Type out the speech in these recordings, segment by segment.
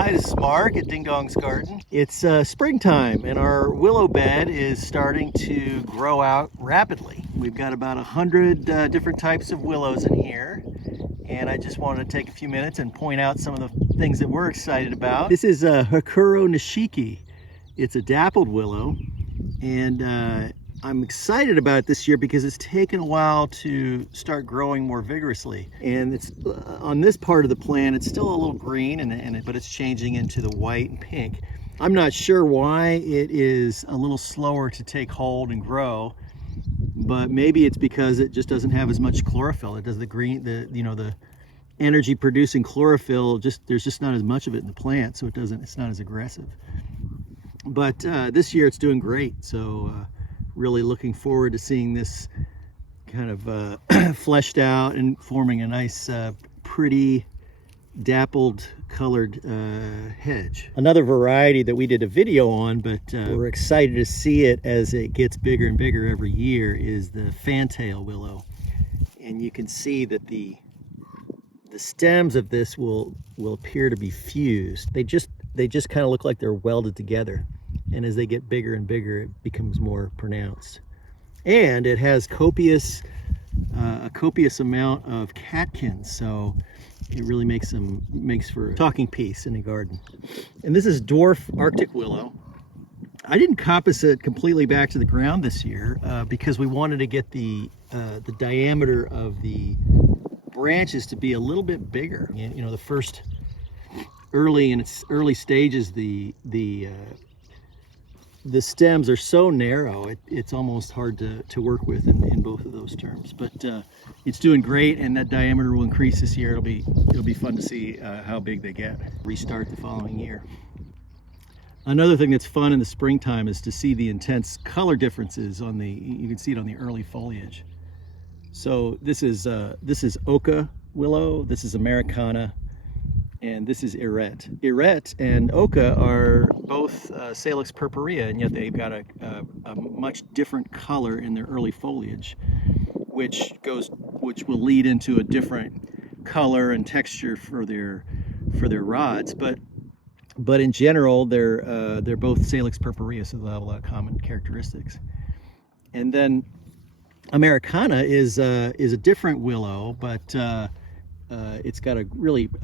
Hi, this is Mark at Ding Dong's Garden. It's springtime and our willow bed is starting to grow out rapidly. We've got about 100 different types of willows in here, and I just wanted to take a few minutes and point out some of the things that we're excited about. This is Hakuro Nishiki. It's a dappled willow, and I'm excited about it this year because it's taken a while to start growing more vigorously. And it's on this part of the plant, it's still a little green, but it's changing into the white and pink. I'm not sure why it is a little slower to take hold and grow, but maybe it's because it just doesn't have as much chlorophyll. It does the energy producing chlorophyll, there's just not as much of it in the plant, so it's not as aggressive. But this year it's doing great, so really looking forward to seeing this kind of fleshed out and forming a nice pretty dappled colored hedge. Another variety that we did a video on, but we're excited to see it as it gets bigger and bigger every year, is the fantail willow. And you can see that the stems of this will appear to be fused. They just kind of look like they're welded together. And as they get bigger and bigger, it becomes more pronounced. And it has a copious amount of catkins, so it really makes for a talking piece in a garden. And this is dwarf Arctic willow. I didn't coppice it completely back to the ground this year because we wanted to get the diameter of the branches to be a little bit bigger. You know, the first in its early stages, the stems are so narrow, it's almost hard to work with in both of those terms. But it's doing great, and that diameter will increase this year. It'll be fun to see how big they get. Restart the following year. Another thing that's fun in the springtime is to see the intense color differences you can see it on the early foliage. So this is Oka willow, this is Americana, and this is Irette. Irette and Oka are both Salix purpurea, and yet they've got a much different color in their early foliage, which will lead into a different color and texture for their rods. But in general, they're both Salix purpurea, so they'll have a lot of common characteristics. And then Americana is a different willow, but it's got a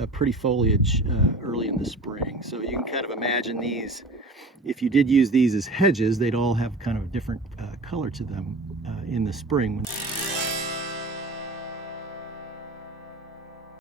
pretty foliage early in the spring. So you can kind of imagine these, if you did use these as hedges, they'd all have kind of a different color to them in the spring